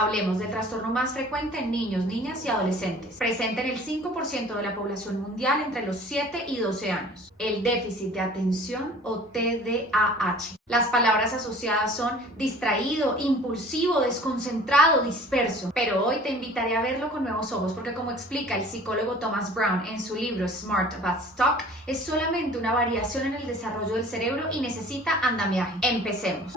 Hablemos del trastorno más frecuente en niños, niñas y adolescentes, presente en el 5% de la población mundial entre los 7 y 12 años. El déficit de atención o TDAH. Las palabras asociadas son distraído, impulsivo, desconcentrado, disperso. Pero hoy te invitaré a verlo con nuevos ojos porque, como explica el psicólogo Thomas Brown en su libro Smart But Stuck, es solamente una variación en el desarrollo del cerebro y necesita andamiaje. Empecemos.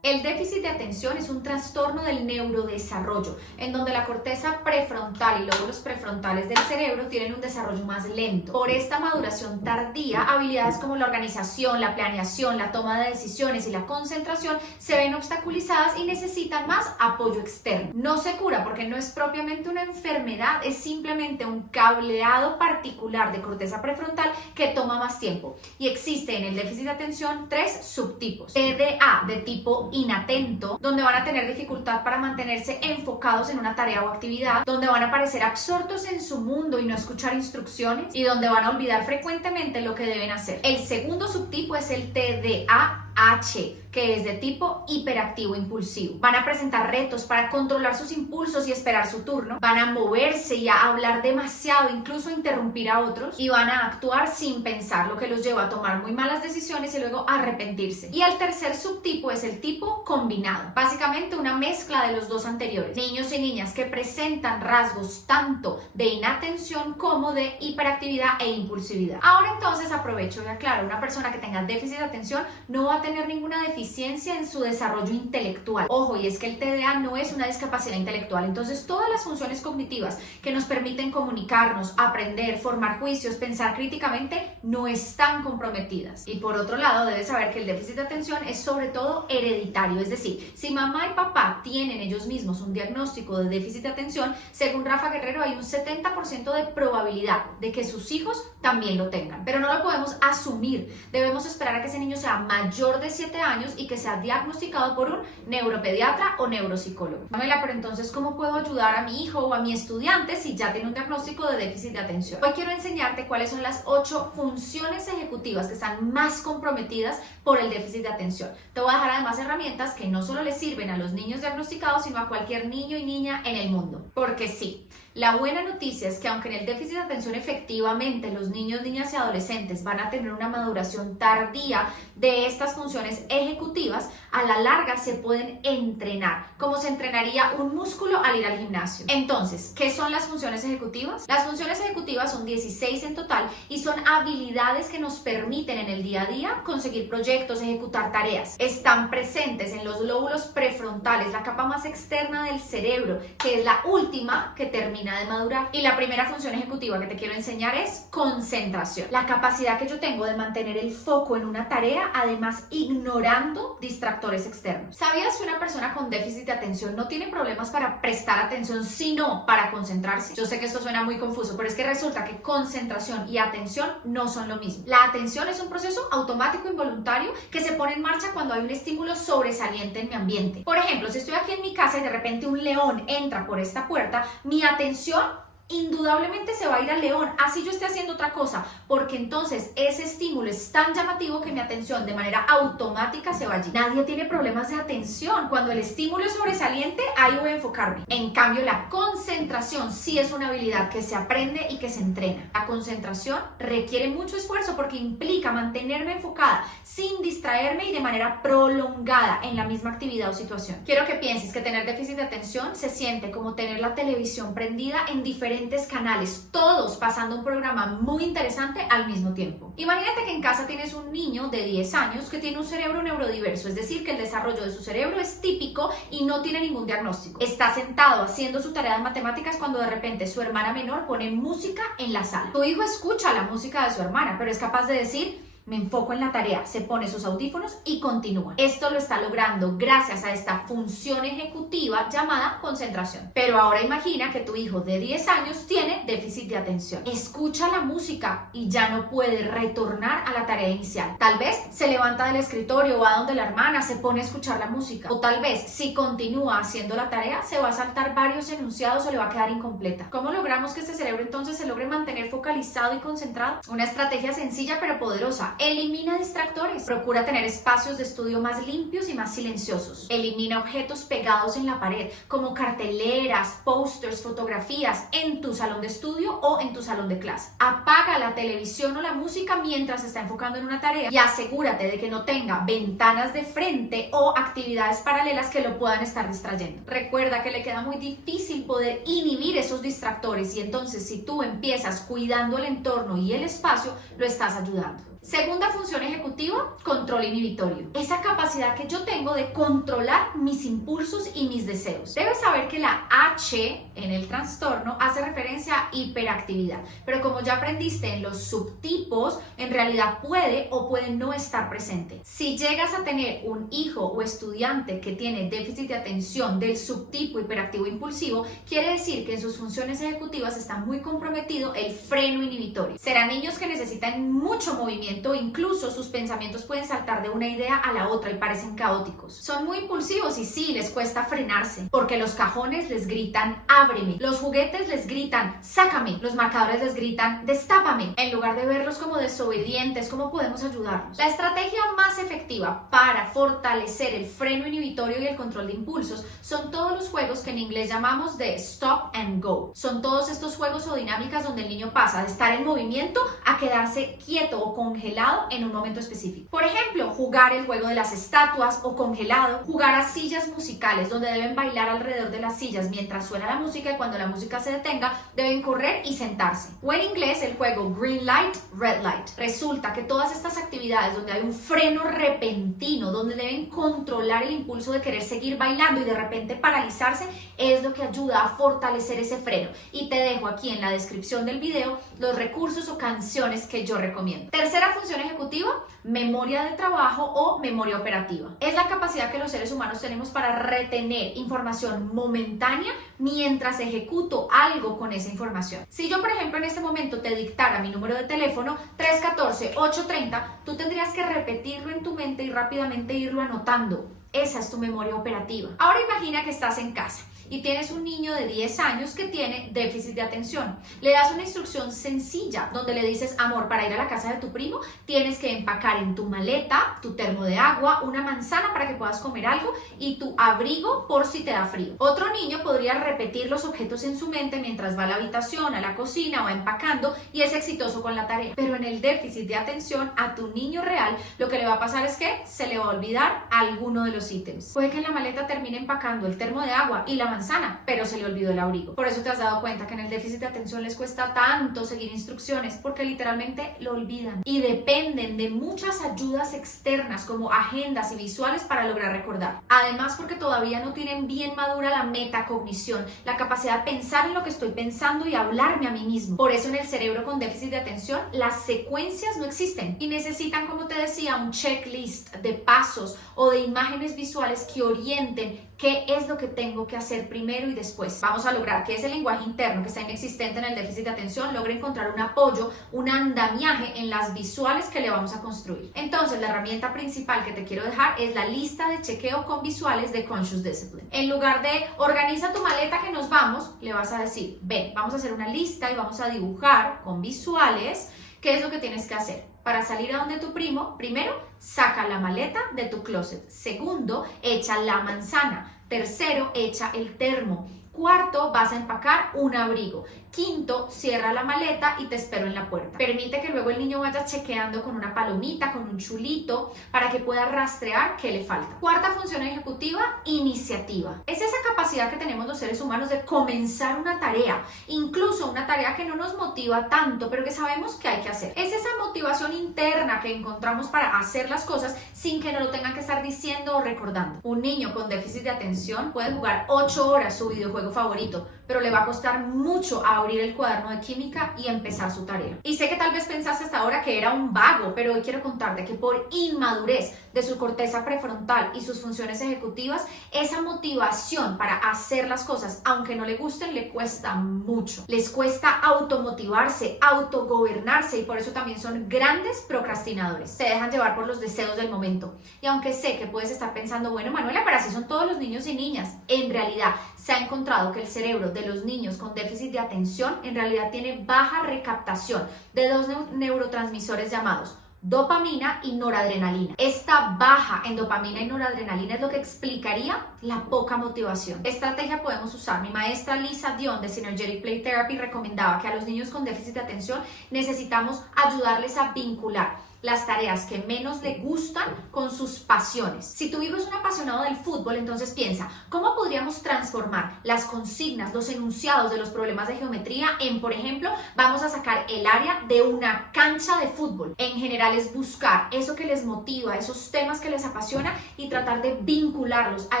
El déficit de atención es un trastorno del neurodesarrollo, en donde la corteza prefrontal y lóbulos prefrontales del cerebro tienen un desarrollo más lento. Por esta maduración tardía, habilidades como la organización, la planeación, la toma de decisiones y la concentración se ven obstaculizadas y necesitan más apoyo externo. No se cura porque no es propiamente una enfermedad, es simplemente un cableado particular de corteza prefrontal que toma más tiempo. Y existe en el déficit de atención 3 subtipos. TDA de tipo inatento, donde van a tener dificultad para mantenerse enfocados en una tarea o actividad, donde van a parecer absortos en su mundo y no escuchar instrucciones, y donde van a olvidar frecuentemente lo que deben hacer. El segundo subtipo es el TDAH, que es de tipo hiperactivo impulsivo. Van a presentar retos para controlar sus impulsos y esperar su turno. Van a moverse y a hablar demasiado, incluso a interrumpir a otros, y van a actuar sin pensar, lo que los lleva a tomar muy malas decisiones y luego a arrepentirse. Y el tercer subtipo es el tipo combinado, básicamente una mezcla de los dos anteriores. Niños y niñas que presentan rasgos tanto de inatención como de hiperactividad e impulsividad. Ahora entonces aprovecho y aclaro, una persona que tenga déficit de atención no va a tener ninguna deficiencia en su desarrollo intelectual. Ojo, y es que el TDA no es una discapacidad intelectual, entonces todas las funciones cognitivas que nos permiten comunicarnos, aprender, formar juicios, pensar críticamente, no están comprometidas. Y por otro lado, debes saber que el déficit de atención es sobre todo hereditario, es decir, si mamá y papá tienen ellos mismos un diagnóstico de déficit de atención, según Rafa Guerrero hay un 70% de probabilidad de que sus hijos también lo tengan. Pero no lo podemos asumir, debemos esperar a que ese niño sea mayor de 7 años y que sea diagnosticado por un neuropediatra o neuropsicólogo. Pamela, pero entonces, ¿cómo puedo ayudar a mi hijo o a mi estudiante si ya tiene un diagnóstico de déficit de atención? Hoy quiero enseñarte cuáles son las 8 funciones ejecutivas que están más comprometidas por el déficit de atención. Te voy a dejar además herramientas que no solo les sirven a los niños diagnosticados, sino a cualquier niño y niña en el mundo. Porque sí, la buena noticia es que aunque en el déficit de atención efectivamente los niños, niñas y adolescentes van a tener una maduración tardía de estas funciones ejecutivas, a la larga se pueden entrenar, como se entrenaría un músculo al ir al gimnasio. Entonces, ¿qué son las funciones ejecutivas? Las funciones ejecutivas son 16 en total y son habilidades que nos permiten en el día a día conseguir proyectos, ejecutar tareas. Están presentes en los lóbulos prefrontales, la capa más externa del cerebro, que es la última que termina de madurar. Y la primera función ejecutiva que te quiero enseñar es concentración. La capacidad que yo tengo de mantener el foco en una tarea, además ignorando distractores externos. ¿Sabías que una persona con déficit de atención no tiene problemas para prestar atención, sino para concentrarse? Yo sé que esto suena muy confuso, pero es que resulta que concentración y atención no son lo mismo. La atención es un proceso automático involuntario que se pone en marcha cuando hay un estímulo sobresaliente en mi ambiente. Por ejemplo, si estoy aquí en mi casa y de repente un león entra por esta puerta, mi atención indudablemente se va a ir al león, así yo esté haciendo otra cosa, porque entonces ese estímulo es tan llamativo que mi atención de manera automática se va allí. Nadie tiene problemas de atención. Cuando el estímulo es sobresaliente, ahí voy a enfocarme. En cambio, la concentración sí es una habilidad que se aprende y que se entrena. La concentración requiere mucho esfuerzo porque implica mantenerme enfocada sin distraerme y de manera prolongada en la misma actividad o situación. Quiero que pienses que tener déficit de atención se siente como tener la televisión prendida en diferentes canales, todos pasando un programa muy interesante al mismo tiempo. Imagínate que en casa tienes un niño de 10 años que tiene un cerebro neurodiverso, es decir, que el desarrollo de su cerebro es típico y no tiene ningún diagnóstico. Está sentado haciendo su tarea de matemáticas cuando de repente su hermana menor pone música en la sala. Tu hijo escucha la música de su hermana, pero es capaz de decir: me enfoco en la tarea, se pone sus audífonos y continúa. Esto lo está logrando gracias a esta función ejecutiva llamada concentración. Pero ahora imagina que tu hijo de 10 años tiene déficit de atención. Escucha la música y ya no puede retornar a la tarea inicial. Tal vez se levanta del escritorio, va donde la hermana, se pone a escuchar la música. O tal vez, si continúa haciendo la tarea, se va a saltar varios enunciados o le va a quedar incompleta. ¿Cómo logramos que este cerebro entonces se logre mantener focalizado y concentrado? Una estrategia sencilla pero poderosa: Elimina distractores. Procura tener espacios de estudio más limpios y más silenciosos. Elimina objetos pegados en la pared, como carteleras, pósters, fotografías, en tu salón de estudio o en tu salón de clase. Apaga la televisión o la música mientras se está enfocando en una tarea y asegúrate de que no tenga ventanas de frente o actividades paralelas que lo puedan estar distrayendo. Recuerda que le queda muy difícil poder inhibir esos distractores y entonces si tú empiezas cuidando el entorno y el espacio, lo estás ayudando. Segunda función ejecutiva, control inhibitorio. Esa capacidad que yo tengo de controlar mis impulsos y mis deseos. Debes saber que la H en el trastorno hace referencia a hiperactividad, pero como ya aprendiste en los subtipos, en realidad puede o puede no estar presente. Si llegas a tener un hijo o estudiante que tiene déficit de atención del subtipo hiperactivo impulsivo, quiere decir que en sus funciones ejecutivas está muy comprometido el freno inhibitorio. Serán niños que necesitan mucho movimiento, incluso sus pensamientos pueden saltar de una idea a la otra y parecen caóticos. Son muy impulsivos y sí, les cuesta frenarse, porque los cajones les gritan ábreme, los juguetes les gritan sácame, los marcadores les gritan destápame. En lugar de verlos como desobedientes, ¿cómo podemos ayudarlos? La estrategia más efectiva para fortalecer el freno inhibitorio y el control de impulsos son todos los juegos que en inglés llamamos de stop and go. Son todos estos juegos o dinámicas donde el niño pasa de estar en movimiento a quedarse quieto o congelado en un momento específico. Por ejemplo, jugar el juego de las estatuas o congelado, jugar a sillas musicales donde deben bailar alrededor de las sillas mientras suena la música y cuando la música se detenga deben correr y sentarse. O en inglés el juego Green Light, Red Light. Resulta que todas estas actividades donde hay un freno repentino, donde deben controlar el impulso de querer seguir bailando y de repente paralizarse, es lo que ayuda a fortalecer ese freno. Y te dejo aquí en la descripción del video los recursos o canciones que yo recomiendo. Tercera función ejecutiva, memoria de trabajo o memoria operativa. Es la capacidad que los seres humanos tenemos para retener información momentánea mientras ejecuto algo con esa información. Si yo, por ejemplo, en este momento te dictara mi número de teléfono 314-830, tú tendrías que repetirlo en tu mente y rápidamente irlo anotando. Esa es tu memoria operativa. Ahora imagina que estás en casa y tienes un niño de 10 años que tiene déficit de atención. Le das una instrucción sencilla donde le dices, amor, para ir a la casa de tu primo tienes que empacar en tu maleta tu termo de agua, una manzana para que puedas comer algo y tu abrigo por si te da frío. Otro niño podría repetir los objetos en su mente mientras va a la habitación, a la cocina, va empacando y es exitoso con la tarea. Pero en el déficit de atención a tu niño real, lo que le va a pasar es que se le va a olvidar alguno de los ítems. Puede que en la maleta termine empacando el termo de agua y la manzana, pero se le olvidó el abrigo. Por eso te has dado cuenta que en el déficit de atención les cuesta tanto seguir instrucciones, porque literalmente lo olvidan y dependen de muchas ayudas externas como agendas y visuales para lograr recordar. Además, porque todavía no tienen bien madura la metacognición, la capacidad de pensar en lo que estoy pensando y hablarme a mí mismo. Por eso en el cerebro con déficit de atención las secuencias no existen y necesitan, como te decía, un checklist de pasos o de imágenes visuales que orienten qué es lo que tengo que hacer primero y después. Vamos a lograr que ese lenguaje interno que está inexistente en el déficit de atención logre encontrar un apoyo, un andamiaje en las visuales que le vamos a construir. Entonces, la herramienta principal que te quiero dejar es la lista de chequeo con visuales de Conscious Discipline. En lugar de organiza tu maleta que nos vamos, le vas a decir, ven, vamos a hacer una lista y vamos a dibujar con visuales qué es lo que tienes que hacer. Para salir a donde tu primo, primero, saca la maleta de tu closet. Segundo, echa la manzana. Tercero, echa el termo. Cuarto, vas a empacar un abrigo. Quinto, cierra la maleta y te espero en la puerta. Permite que luego el niño vaya chequeando con una palomita, con un chulito, para que pueda rastrear qué le falta. Cuarta función ejecutiva, iniciativa. Es esa capacidad que tenemos los seres humanos de comenzar una tarea, incluso una tarea que no nos motiva tanto, pero que sabemos que hay que hacer. Es esa motivación interna que encontramos para hacer las cosas sin que nos lo tengan que estar diciendo o recordando. Un niño con déficit de atención puede jugar 8 horas su videojuego favorito, pero le va a costar mucho abrir el cuaderno de química y empezar su tarea. Y sé que tal vez pensaste hasta ahora que era un vago, pero hoy quiero contarte que por inmadurez de su corteza prefrontal y sus funciones ejecutivas, esa motivación para hacer las cosas, aunque no le gusten, le cuesta mucho. Les cuesta automotivarse, autogobernarse y por eso también son grandes procrastinadores. Se dejan llevar por los deseos del momento. Y aunque sé que puedes estar pensando, bueno, Manuela, pero así son todos los niños y niñas, en realidad se ha encontrado que el cerebro de los niños con déficit de atención en realidad tiene baja recaptación de dos neurotransmisores llamados dopamina y noradrenalina. Esta baja en dopamina y noradrenalina es lo que explicaría la poca motivación. ¿Qué estrategia podemos usar? Mi maestra Lisa Dion de Synergetic Play Therapy recomendaba que a los niños con déficit de atención necesitamos ayudarles a vincular las tareas que menos le gustan con sus pasiones. Si tu hijo es un apasionado del fútbol, entonces piensa, ¿cómo podríamos transformar las consignas, los enunciados de los problemas de geometría en, por ejemplo, vamos a sacar el área de una cancha de fútbol? En general es buscar eso que les motiva, esos temas que les apasiona y tratar de vincularlos a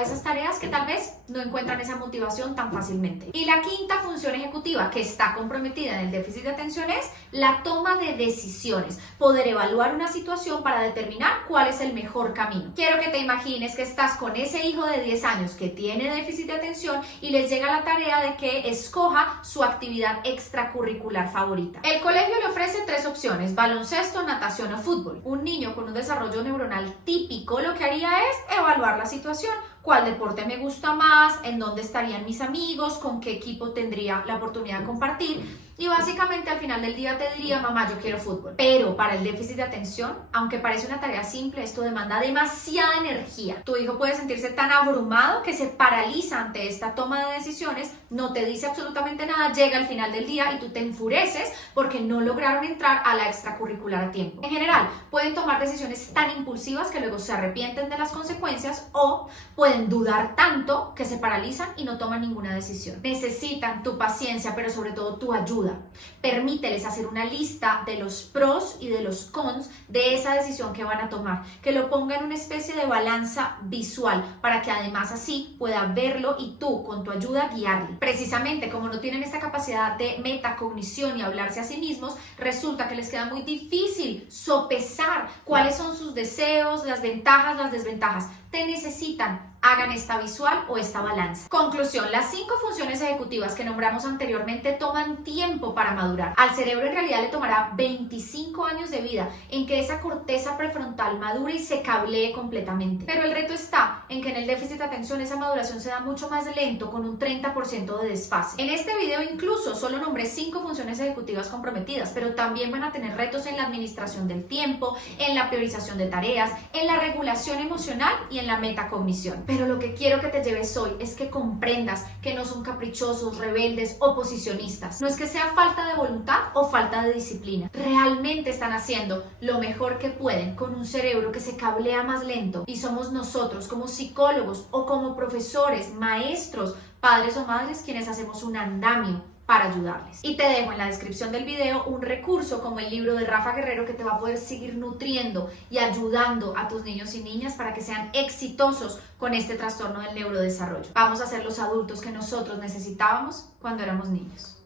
esas tareas que tal vez no encuentran esa motivación tan fácilmente. Y la quinta función ejecutiva que está comprometida en el déficit de atención es la toma de decisiones, poder evaluar una situación para determinar cuál es el mejor camino. Quiero que te imagines que estás con ese hijo de 10 años que tiene déficit de atención y les llega la tarea de que escoja su actividad extracurricular favorita. El colegio le ofrece 3 opciones: baloncesto, natación o fútbol. Un niño con un desarrollo neuronal típico lo que haría es evaluar la situación. ¿Cuál deporte me gusta más? ¿En dónde estarían mis amigos? ¿Con qué equipo tendría la oportunidad de compartir? Y básicamente al final del día te diría, mamá, yo quiero fútbol. Pero para el déficit de atención, aunque parece una tarea simple, esto demanda demasiada energía. Tu hijo puede sentirse tan abrumado que se paraliza ante esta toma de decisiones, no te dice absolutamente nada, llega al final del día y tú te enfureces porque no lograron entrar a la extracurricular a tiempo. En general, pueden tomar decisiones tan impulsivas que luego se arrepienten de las consecuencias o pueden dudar tanto que se paralizan y no toman ninguna decisión. Necesitan tu paciencia, pero sobre todo tu ayuda. Permíteles hacer una lista de los pros y de los cons de esa decisión que van a tomar, que lo ponga en una especie de balanza visual para que además así pueda verlo y tú con tu ayuda guiarle. Precisamente como no tienen esta capacidad de metacognición y hablarse a sí mismos, resulta que les queda muy difícil sopesar cuáles son sus deseos, las ventajas, las desventajas. Te necesitan, hagan esta visual o esta balanza. Conclusión, las 5 funciones ejecutivas que nombramos anteriormente toman tiempo para madurar. Al cerebro en realidad le tomará 25 años de vida en que esa corteza prefrontal madure y se cablee completamente. Pero el reto está en que en el déficit de atención esa maduración se da mucho más lento, con un 30% de desfase. En este video incluso solo nombré 5 funciones ejecutivas comprometidas, pero también van a tener retos en la administración del tiempo, en la priorización de tareas, en la regulación emocional y en la metacognición. Pero lo que quiero que te lleves hoy es que comprendas que no son caprichosos, rebeldes, oposicionistas. No es que sea falta de voluntad o falta de disciplina. Realmente están haciendo lo mejor que pueden con un cerebro que se cablea más lento, y somos nosotros como psicólogos o como profesores, maestros, padres o madres quienes hacemos un andamio para ayudarles. Y te dejo en la descripción del video un recurso como el libro de Rafa Guerrero que te va a poder seguir nutriendo y ayudando a tus niños y niñas para que sean exitosos con este trastorno del neurodesarrollo. Vamos a ser los adultos que nosotros necesitábamos cuando éramos niños.